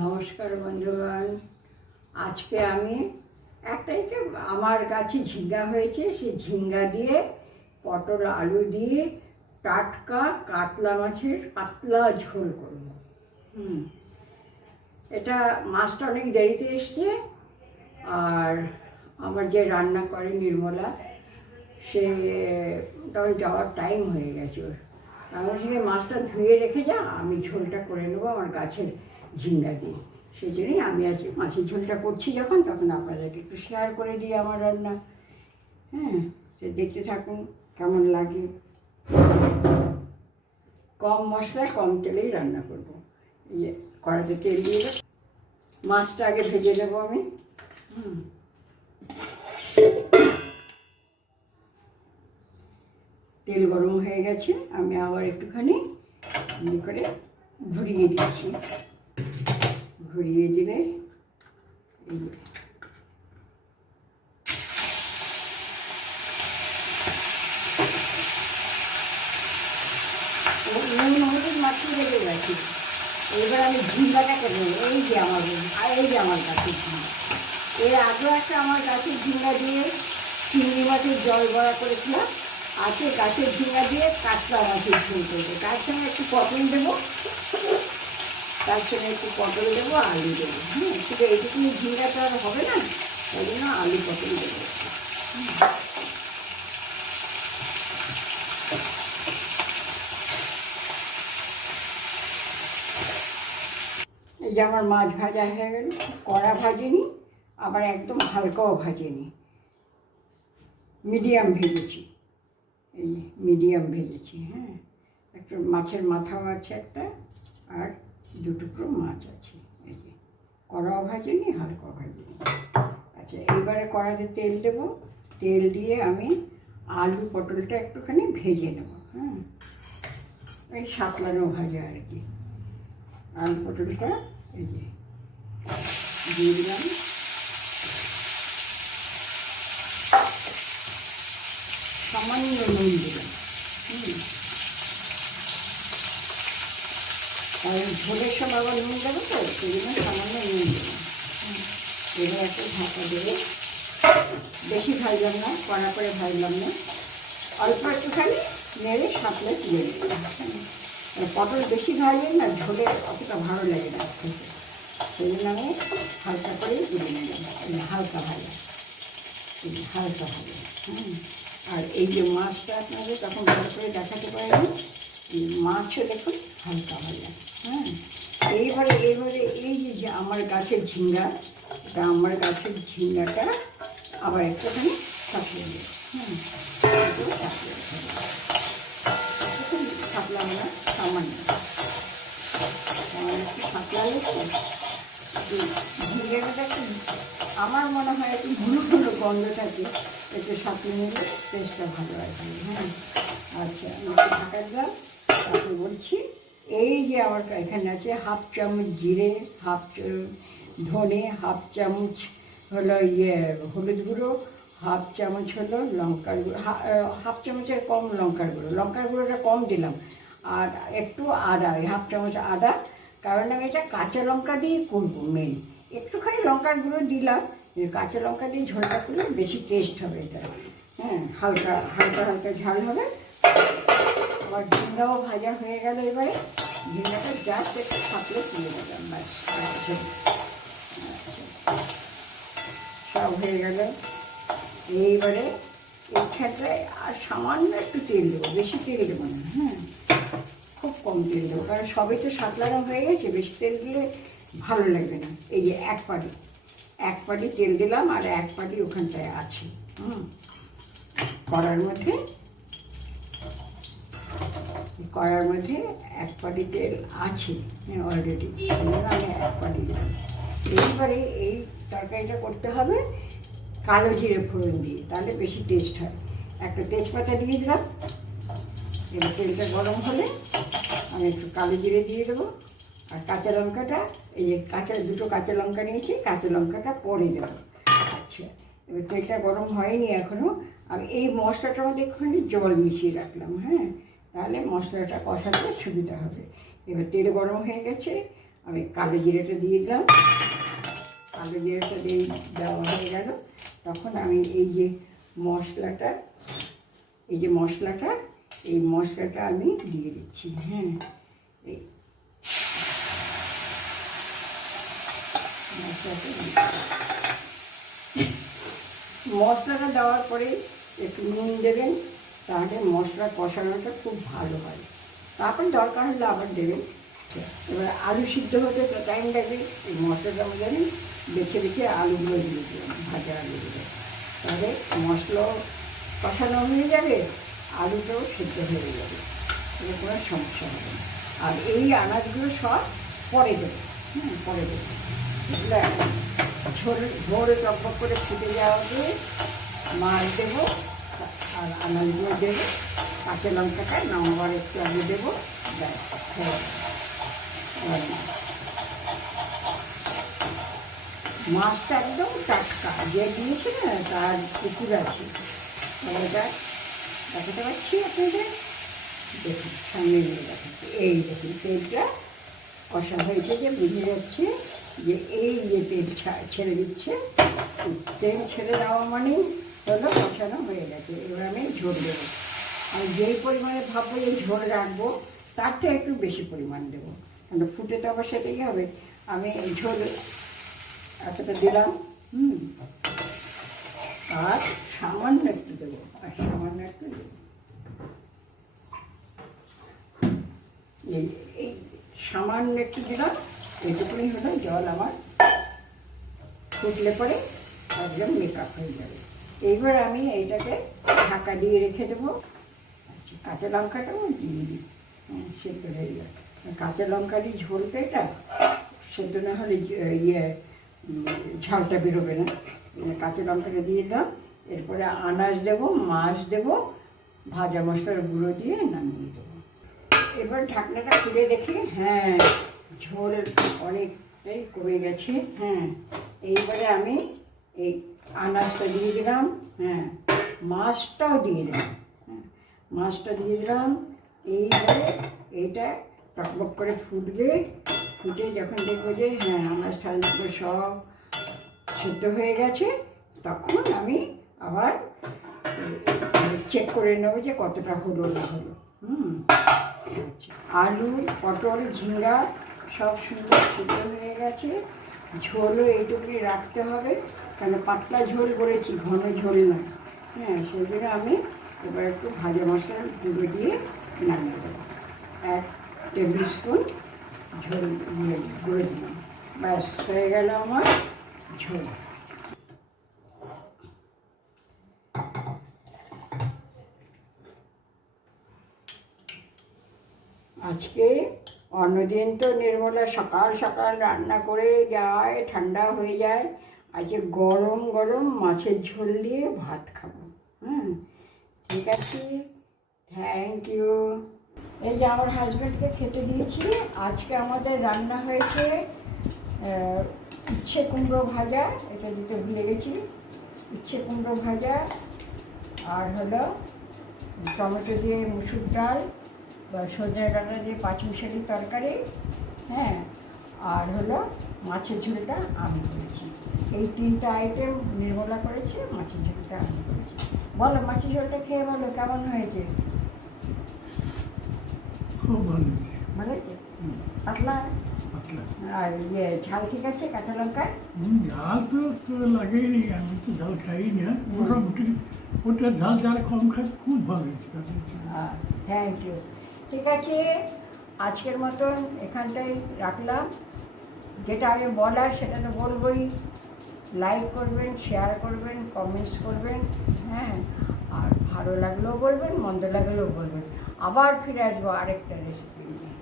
নমস্কার বন্ধুগণ। আজকে আমি আমার গাছে ঝিঙ্গা হয়েছে, সেই ঝিঙ্গা দিয়ে পটল আলু দিয়ে টাটকা কাতলা মাছের পাতলা ঝোল করব। এটা মাছটা অনেক দেরিতে এসছে, আর আমার যে রান্না করে নির্মলা, সে তখন যাওয়ার টাইম হয়ে গেছে। আমার সঙ্গে মাছটা ধুয়ে রেখে যা, আমি ঝোলটা করে নেবো আমার গাছের ঝিঙ্গা দিয়ে। সেই জন্যই আমি আজ মাছের ঝোলটা করছি যখন, তখন আপনাদেরকে একটু শেয়ার করে দিই আমার রান্না। সে দেখতে থাকুন কেমন লাগে। কম মশলায় কম তেলেই রান্না করবো। এই যে কড়াতে তেল দিয়ে মাছটা আগে ভেজে নেবো আমি। তেল গরম হয়ে গেছে, আমি আবার একটুখানি করে ঘুরিয়ে দিচ্ছি। ঘুরিয়ে দিলে এই নুন হলুদ মাখিয়ে রেখে গেছি। এবার আমি ঝিঙ্গাটাকে দেবো। এই যে আমার গাছের ঝিঙ্গা। এর আগেও একটা আমার গাছের ঝিঙ্গা দিয়ে চিংড়ি মাছের জল ভরা করেছিলাম। আজকে গাছের ঝিঙ্গা দিয়ে কাতলা মাছের ঝোল করবো। তার সঙ্গে একটু পটল দেবো, আলু দেবো। শুধু এইটুকুনি ঝিঙ্গা তো আর হবে না, তাই জন্য আলু পটল দেবো। এই যে আমার মাছ ভাজা হয়ে গেল। কড়া ভাজিনি, আবার একদম হালকাও ভাজিনি, মিডিয়াম ভেজেছি। এই মিডিয়াম ভেজেছি। একটা মাছের মাথাও আছে একটা, আর দুটুকরো মাছ আছে। এই যে কড়াও ভাজিনি, হালকাও ভাজিনি। আচ্ছা, এইবারে কড়াতে তেল দেবো। তেল দিয়ে আমি আলু পটলটা একটুখানি ভেজে নেব। এই সাতলানো ভাজা আর কি। আলু পটলটা এই যে দিয়ে দিলাম। সামান্য নুন দিলাম, কারণ ঝোলের সময় আবার নুন দেবো তো, সেই জন্য সামান্য নুন দিলাম। এবার একটা ঢাকা দেবো। বেশি ভাজলাম না, কড়া করে ভাজলাম না, অল্প একটুখানি নেড়ে সাঁতলে তুলে দিলাম। পটল বেশি ভাজলেন না, ঝোলে অতটা ভালো লাগে না খেতে, সেই জন্য আমি হালকা করেই তুলে নিলাম। হালকা ভাজা, হালকা ভাজা। আর এই যে মাছটা আপনাদের তখন ভালো করে দেখাতে পারেনি, মাছও দেখুন হালকা ভাজা। এইবারে এই যে আমার গাছের ঝিঙ্গা, এটা আমার গাছের ঝিঙ্গাটা আবার একটুখানি সাঁতলে দেব। সাঁতলাম না, সামান্য একটু সাঁতলালে তো ঝিঙ্গাটা একটু, আমার মনে হয় একটু ঘুনো ঘুনো গন্ধ থাকে, একটু সাঁতলে নিলে টেস্টটা ভালো হয়। আচ্ছা, আমি একটু ঢাকা দিলাম। তারপর বলছি, এই যে আমার এখানে আছে হাফ চামচ জিরে, হাফ ধনে, হাফ চামচ হলো হলুদ গুঁড়ো, হাফ চামচ হলো লঙ্কার গুঁড়ো, হাফ চামচের কম লঙ্কার গুঁড়ো। লঙ্কার গুঁড়োটা কম দিলাম। আর একটু আদা, হাফ চামচ আদা, কারণ আমি এটা কাঁচা লঙ্কা দিয়েই করবো। মেন একটুখানি লঙ্কার গুঁড়ো দিলাম, কাঁচা লঙ্কা দিয়ে ঝোলটা করলে বেশি টেস্ট হবে এটা। হালকা হালকা হালকা ঝাল হবে। আবার ঝিঙ্গাও ভাজা হয়ে গেল। এবারে ঝিঙ্গাটা জাস্ট একটু সাঁতলে তুলে দিলাম, ব্যাস। সব হয়ে গেল। এইবারে এই ক্ষেত্রে আর সামান্য একটু তেল দেবো, বেশি তেল দেবো না। খুব কম তেল দেবো, কারণ সবই তো সাঁতলানো হয়ে গেছে, বেশি তেল দিলে ভালো লাগবে না। এই যে এক পাটি তেল দিলাম, আর এক পাটি ওখানটায় আছে কড়ার মধ্যে এক পাটি তেল আছে অলরেডি, আমি এক পাটি দিলাম। এইবারে এই তরকারিটা করতে হবে কালো জিরে ফোড়ন দিয়ে, তাহলে বেশি টেস্ট হয়। একটা তেজপাতা দিয়ে দিলাম। এবার তেলটা গরম হলে আমি একটু কালো জিরে দিয়ে দেবো। আর কাঁচা লঙ্কাটা, এই যে দুটো কাঁচা লঙ্কা নিয়েছি, কাঁচা লঙ্কাটা পরে দেবো। আচ্ছা, এবার তেলটা গরম হয়নি এখনও। আমি এই মশলাটার মধ্যে একটুখানি জল মিশিয়ে রাখলাম। তাহলে মশলাটা কষাতে সুবিধা হবে। এবার তেল গরম হয়ে গেছে, আমি কালো জিরেটা দিয়ে দিলাম। কালো জিরেটা দিয়ে দেওয়া হয়ে গেল। তখন আমি এই যে মশলাটা আমি দিয়ে দিচ্ছি। হ্যাঁ, এই মশলাটা দেওয়ার পরে একটু নুন দেবেন, তাহলে মশলা কষানোটা খুব ভালো হয়। তারপর দরকার হলে আবার দেবেন। এবার আলু সিদ্ধ হতে তো টাইম লাগবে। এই মশলাটা আমি জানি বেছে বেছে আলুগুলো দিয়ে দিলাম, ভাজা আলুগুলো, তাহলে মশলাও কষানো হয়ে যাবে, আলুটাও সিদ্ধ হয়ে যাবে, এর কোনো সমস্যা হবে না। আর এই আনাজগুলো সব পরে দেবো। পরে দেবো এগুলো ঝোল টকবক করে ফুটে যাওয়া দিয়ে মাছ দেবো, আর আনাজগুলো দেবো, কাঁচা লঙ্কাটা নামাবার একটু আগে দেবো। মাছটা একদম টাটকা, যে দিয়েছে না তার পুকুর আছে। এটা দেখাতে পাচ্ছি আপনাদের, দেখুন সামনে নিয়ে দেখাচ্ছি। এই দেখুন তেলটা কষা হয়েছে, যে বুঝে যাচ্ছে যে এই যে তেল ছেড়ে দিচ্ছে। তেল ছেড়ে দেওয়া মানেই হলো কষানো হয়ে গেছে। এবার আমি ঝোল দেবো। আমি যেই পরিমাণে ভাববো যে ঝোল রাখবো, তার থেকে একটু বেশি পরিমাণ দেবো, কারণ ফুটে তো আবার সেটাই হবে। আমি এই ঝোল এতটা দিলাম, আর সামান্য একটু দেবো, আর সামান্য একটু দেবো। এই সামান্য একটু দিলাম, এইটুকুনি হলো জল। আমার ফুটলে পরে একদম মেকআপ হয়ে যাবে। এইবার আমি এইটাকে ঢাকা দিয়ে রেখে দেবো। কাঁচা লঙ্কাটাও দিয়ে দিই, সেদ্ধ হয়ে যায়। কাঁচা লঙ্কারই ঝোল তো এটা, সেদ্ধ না হলে ঝালটা বেরোবে না। কাঁচা লঙ্কাটা দিয়ে দাও। এরপরে আনাজ দেবো, মাছ দেবো, ভাজা মশলার গুঁড়ো দিয়ে নামিয়ে দেবো। এবার ঢাকনাটা খুলে দেখি, হ্যাঁ ঝোল অনেকটাই কমে গেছে। হ্যাঁ, এইবারে আমি এই আনাজটা দিয়ে দিলাম। হ্যাঁ, মাছটাও দিয়ে দিলাম। মাছটা দিয়ে দিলাম। এইবারে এইটা টকবক করে ফুটবে। ফুটে যখন দেখবো যে হ্যাঁ আনাজ ঠান্ডা সব সেদ্ধ হয়ে গেছে, তখন আমি আবার চেক করে নেবো যে কতটা হলো না হলো। আলু, পটল, ঝিঙ্গা সব সুন্দর সেদ্ধ হয়ে গেছে। ঝোলও এইটুকুনি রাখতে হবে, কেন পাতলা ঝোল করেছি, ঘন ঝোল নয়। হ্যাঁ, সেই জন্য আমি এবার একটু ভাজা মশলার গুঁড়ো দিয়ে নামিয়ে দেবো। 1 টেবিল স্পুন ঝোল গুঁড়ো দিলাম, ব্যাস হয়ে গেল আমার ঝোল। আজকে অন্যদিন তো নির্মলা সকাল সকাল রান্না করে যায়, ঠান্ডা হয়ে যায়। আজকে গরম গরম মাছের ঝোল দিয়ে ভাত খাবো। ঠিক আছে, থ্যাংক ইউ। এই যে আমার হাজব্যান্ডকে খেতে দিয়েছি। আজকে আমাদের রান্না হয়েছে উচ্ছে কুমড়ো ভাজা, এটা দিতে ভুলে গেছি। উচ্ছে কুমড়ো ভাজা, আর হলো টমেটো দিয়ে মুসুর ডাল বা সজনে ডাঁটা দিয়ে পাঁচমিশালি তরকারি। হ্যাঁ, আর হলো মাছের ঝোলটা আমি করেছি। এই 3টা আইটেম নির্মলা করেছে, মাছের ঝোলটা আমি করেছি। বলো মাছের ঝোলটা খেয়ে বলো কেমন হয়েছে? খুব ভালো হয়েছে। ভালো হয়েছে? পাতলা? আর ঝাল ঠিক আছে কাঁচা লঙ্কার? ঝাল তো লাগেনি, আমি তো ঝাল খাই না মোটামুটি। ওটা ঝাল যারা কম খায় খুব ভালো হয়েছে। Thank you. ঠিক আছে, আজকের মতন এখানটাই রাখলাম। যেটা আমি বলার সেটা তো বলবই। লাইক করবেন, শেয়ার করবেন, কমেন্টস করবেন। হ্যাঁ, আর ভালো লাগলেও বলবেন, মন্দ লাগলেও বলবেন। আবার ফিরে আসবো আরেকটা রেসিপি নিয়ে।